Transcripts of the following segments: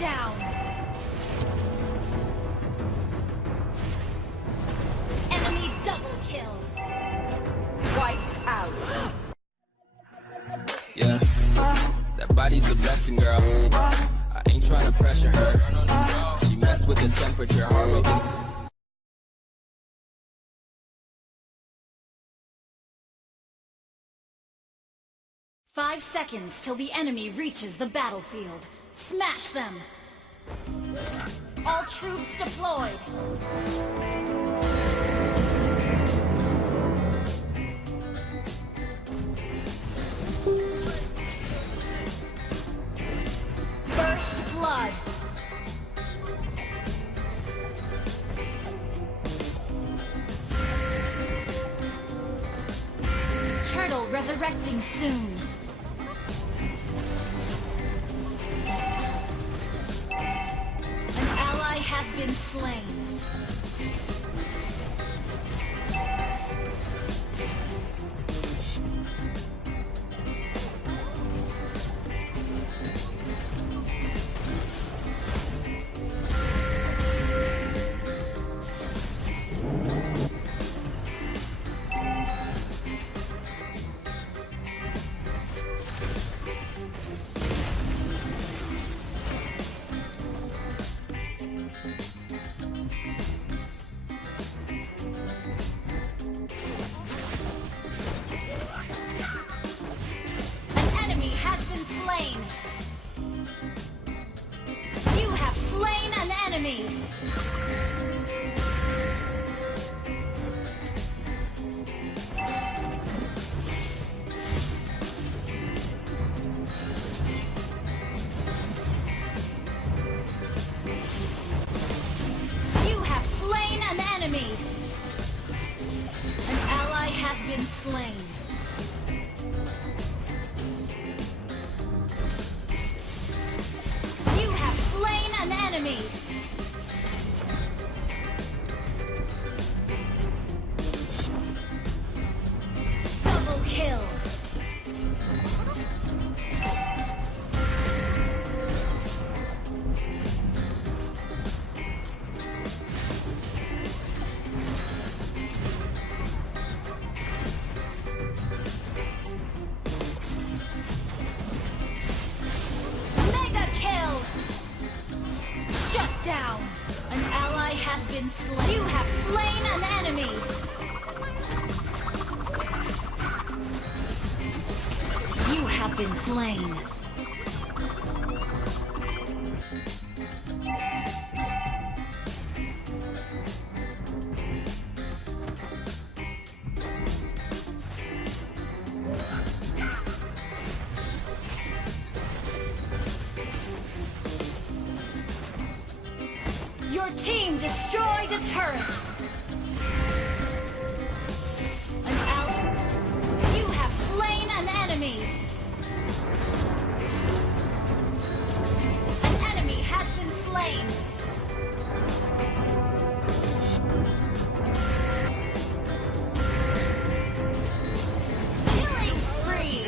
down! Enemy double kill! Wiped out! Yeah, that body's a blessing, girl. I ain't trying to pressure her. She messed with the temperature. Heart rate is 5 seconds till the enemy reaches the battlefield. Smash them! All troops deployed! First blood! Turtle resurrecting soon. An ally has been slain. You have slain an enemy! You have slain an enemy! An ally has been slain. Slain an enemy! Double kill! Mega kill! Shut down! An ally has been slain. You have slain an enemy! You have been slain. Your team destroyed a turret! You have slain an enemy! An enemy has been slain! Killing spree!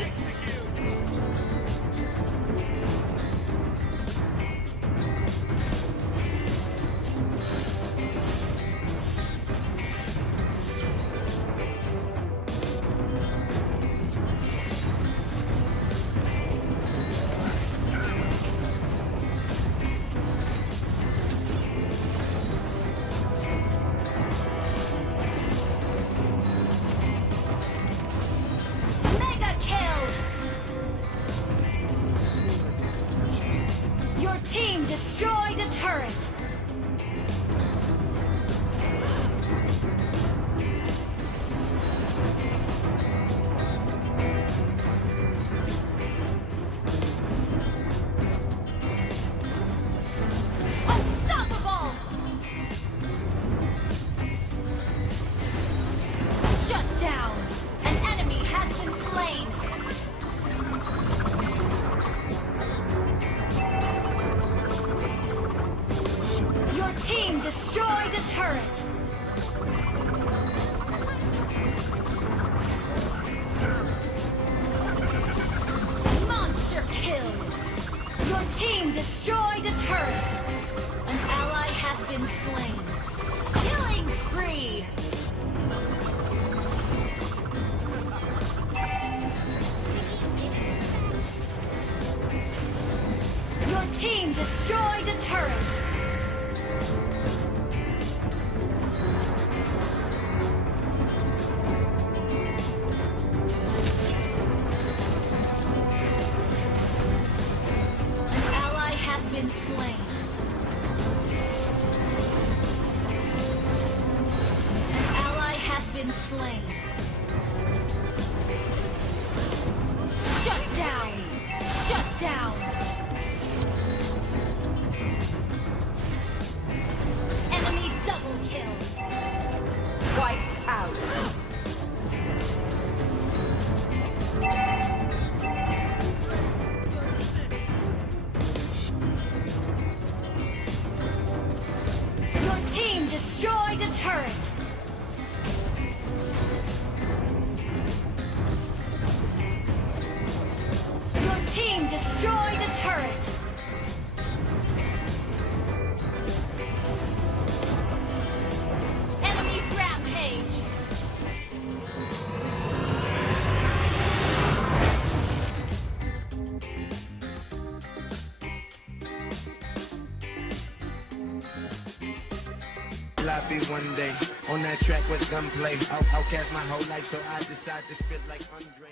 Your team destroyed a turret. An ally has been slain. Killing spree. Your team destroyed a turret. An ally has been slain. An ally has been slain. Shut down. Shut down. Enemy double kill. Wiped out. Your team destroyed a turret. Your team destroyed a turret. Enemy rampage. I'll be one day on that track with gunplay. I'll cast my whole life, so I decide to spit like Andre.